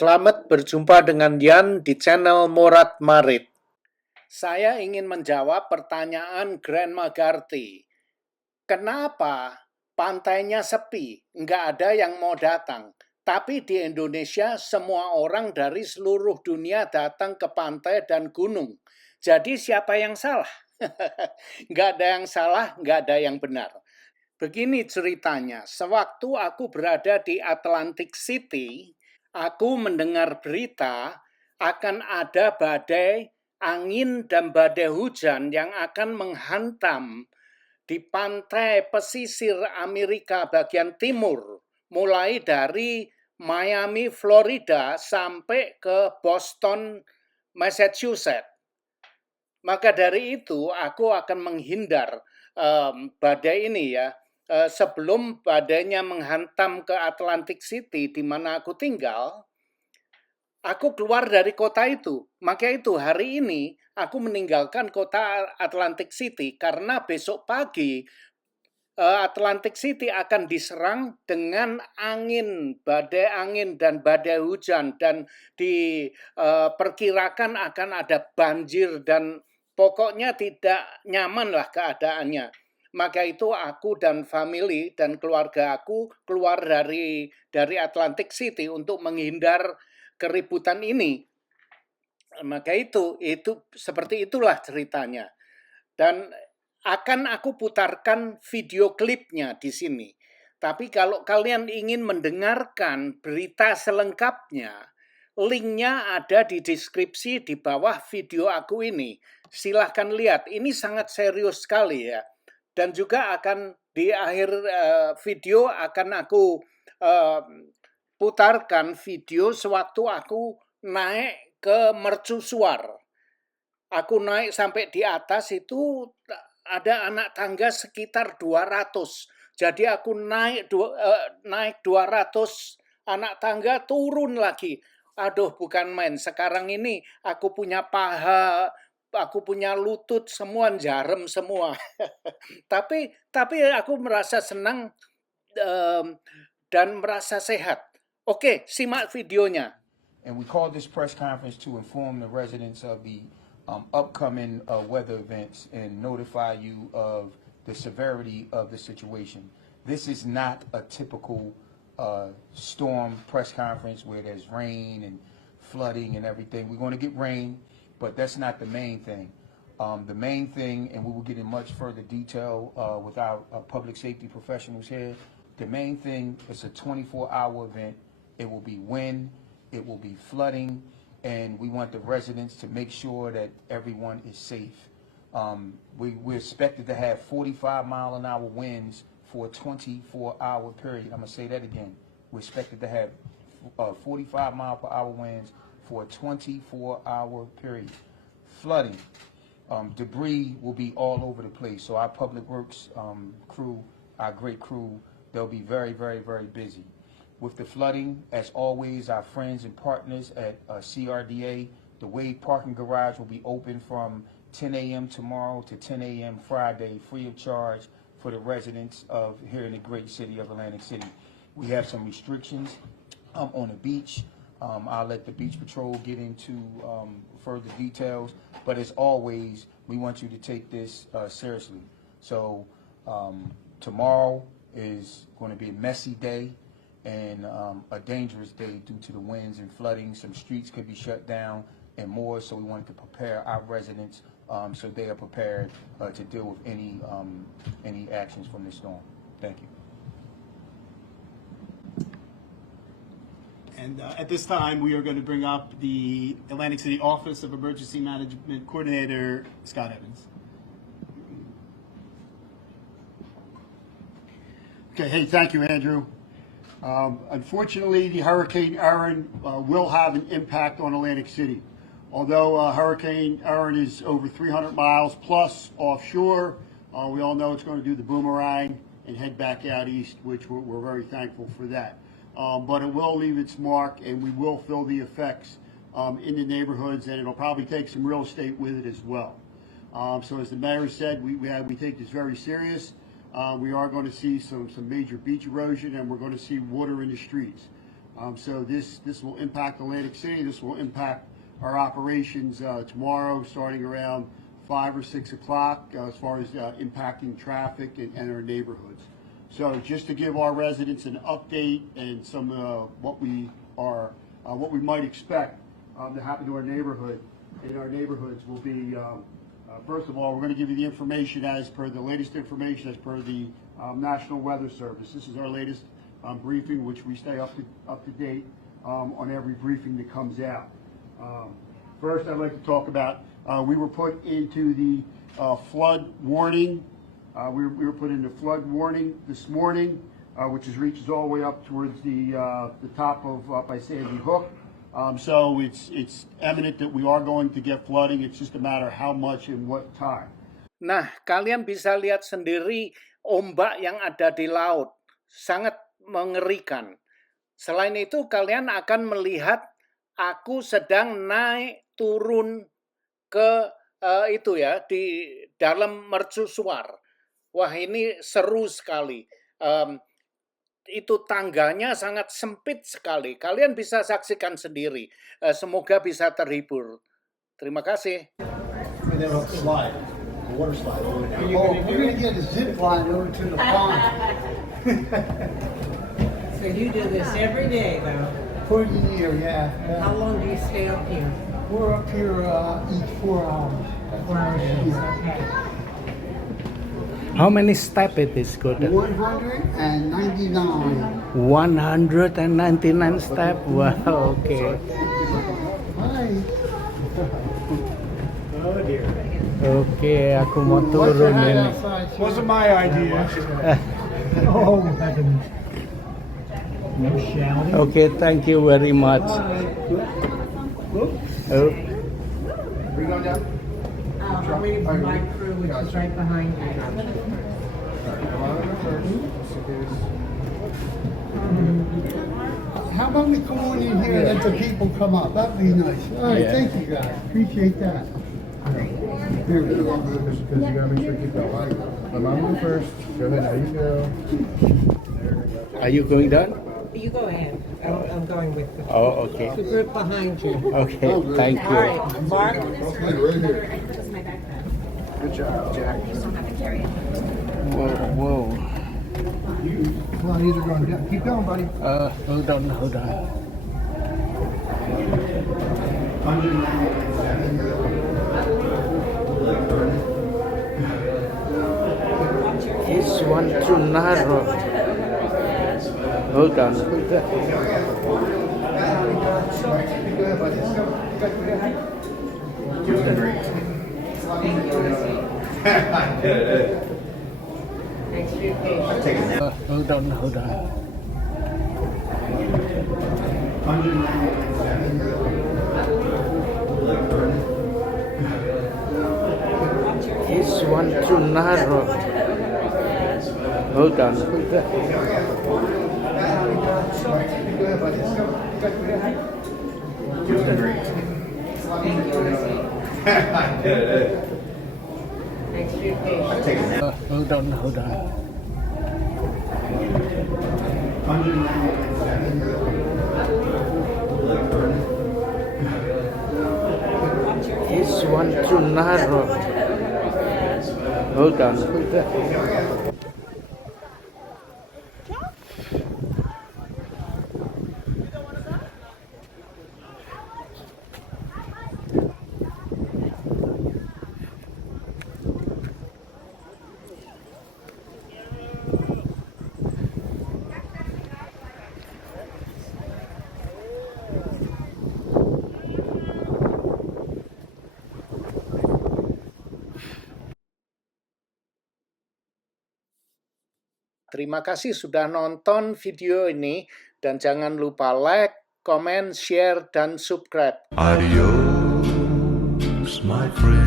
Selamat berjumpa dengan Yan di channel Morat Marit. Saya ingin menjawab pertanyaan Grandma Garty. Kenapa pantainya sepi? Nggak ada yang mau datang. Tapi di Indonesia semua orang dari seluruh dunia datang ke pantai dan gunung. Jadi siapa yang salah? Nggak ada yang salah, nggak ada yang benar. Begini ceritanya, sewaktu aku berada di Atlantic City, aku mendengar berita akan ada badai angin dan badai hujan yang akan menghantam di pantai pesisir Amerika bagian timur, mulai dari Miami, Florida sampai ke Boston, Massachusetts. Maka dari itu aku akan menghindar badai ini ya. Sebelum badainya menghantam ke Atlantic City di mana aku tinggal, aku keluar dari kota itu. Maka itu hari ini aku meninggalkan kota Atlantic City karena besok pagi Atlantic City akan diserang dengan badai angin dan badai hujan, dan diperkirakan akan ada banjir dan pokoknya tidak nyaman lah keadaannya. Maka itu aku dan family dan keluarga aku keluar dari Atlantic City untuk menghindar keributan ini. Maka itu seperti itulah ceritanya. Dan akan aku putarkan video klipnya di sini. Tapi kalau kalian ingin mendengarkan berita selengkapnya, linknya ada di deskripsi di bawah video aku ini. Silahkan lihat, ini sangat serius sekali ya. Dan juga akan di akhir video akan aku putarkan video sewaktu aku naik ke Mercusuar. Aku naik sampai di atas itu ada anak tangga sekitar 200. Jadi aku naik 200 anak tangga, turun lagi. Aduh, bukan main. Sekarang ini aku punya paha, aku punya lutut, semua jarem semua. tapi aku merasa senang dan merasa sehat. Oke, simak videonya. And we called this press conference to inform the residents of the upcoming weather events and notify you of the severity of the situation. This is not a typical storm press conference where there's rain and flooding and everything. We're going to get rain, but that's not the main thing. The main thing, and we will get in much further detail with our public safety professionals here, the main thing is a 24-hour event. It will be wind, it will be flooding, and we want the residents to make sure that everyone is safe. We're expected to have 45-mile-an-hour winds for a 24-hour period. I'm going to say that again. We're expected to have 45-mile-per-hour winds for a 24-hour period. Flooding. Debris will be all over the place. So our public works crew, our great crew, they'll be very, very, very busy. With the flooding, as always, our friends and partners at CRDA, the Wade Parking Garage will be open from 10 a.m. tomorrow to 10 a.m. Friday, free of charge for the residents of here in the great city of Atlantic City. We have some restrictions on the beach. I'll let the beach patrol get into further details, but as always, we want you to take this seriously. So tomorrow is going to be a messy day and a dangerous day due to the winds and flooding. Some streets could be shut down and more, so we wanted to prepare our residents so they are prepared to deal with any actions from this storm. Thank you. And at this time, we are going to bring up the Atlantic City Office of Emergency Management Coordinator, Scott Evans. Okay, hey, thank you, Andrew. Unfortunately, the Hurricane Erin will have an impact on Atlantic City. Although Hurricane Erin is over 300 miles plus offshore, we all know it's going to do the boomerang and head back out east, which we're very thankful for that. But it will leave its mark, and we will feel the effects in the neighborhoods, and it'll probably take some real estate with it as well. So as the mayor said, we take this very serious. We are going to see some major beach erosion, and we're going to see water in the streets. So this will impact Atlantic City. This will impact our operations tomorrow, starting around 5 or 6 o'clock, as far as impacting traffic and our neighborhoods. So just to give our residents an update and some what we might expect to happen to our neighborhood in our neighborhoods will be. First of all, we're going to give you the information as per the latest information as per the National Weather Service. This is our latest briefing, which we stay up to date on every briefing that comes out. First, I'd like to talk about we were put into the flood warning. We were put into flood warning this morning, which reaches all the way up towards the top of by Sandy Hook. So it's eminent that we are going to get flooding. It's just a matter how much and what time. Nah, kalian bisa lihat sendiri ombak yang ada di laut. Sangat mengerikan. Selain itu, kalian akan melihat aku sedang naik turun ke itu ya, di dalam Mercusuar. Wah, ini seru sekali. Itu tangganya sangat sempit sekali. Kalian bisa saksikan sendiri. Semoga bisa terhibur. Terima kasih. Water slide over there. Oh, we're going to get a zip line over to the pond. So you do this every day, though? For the year, yeah. How long do you stay up here? We're up here each 4 hours. 4 hours. Okay. How many steps it is good? 199. 199 steps. Wow, okay. Hi. Oh dear. Oke, aku mau turun ini. Wasn't my idea. Oh, heavens. No shouting. Okay, thank you very much. Oops. Oh, We going down? I'm waiting for my crew, which is right behind you. How about we come on in here and let the people come up? That'd be nice. All right, Yeah. thank you guys. Appreciate that. Here we go. Because you gotta make sure you keep that light. My mom go first. Go ahead, now you go. are you going down? You go ahead. I'm going with the Oh, okay. group behind you. Okay, thank All you. right, Mark. Right here. Good job, Jack. Whoa, whoa. Come on, these are going down. Keep going, buddy. Hold on, hold on. This one too narrow. Hold on. Thanks for your patience. Hold on, hold on. This one too narrow. Hold on. Thanks for your patience. Hold on, hold on. This one too narrow. Hold on. Terima kasih sudah nonton video ini dan jangan lupa like, comment, share, dan subscribe. Adios, my friend.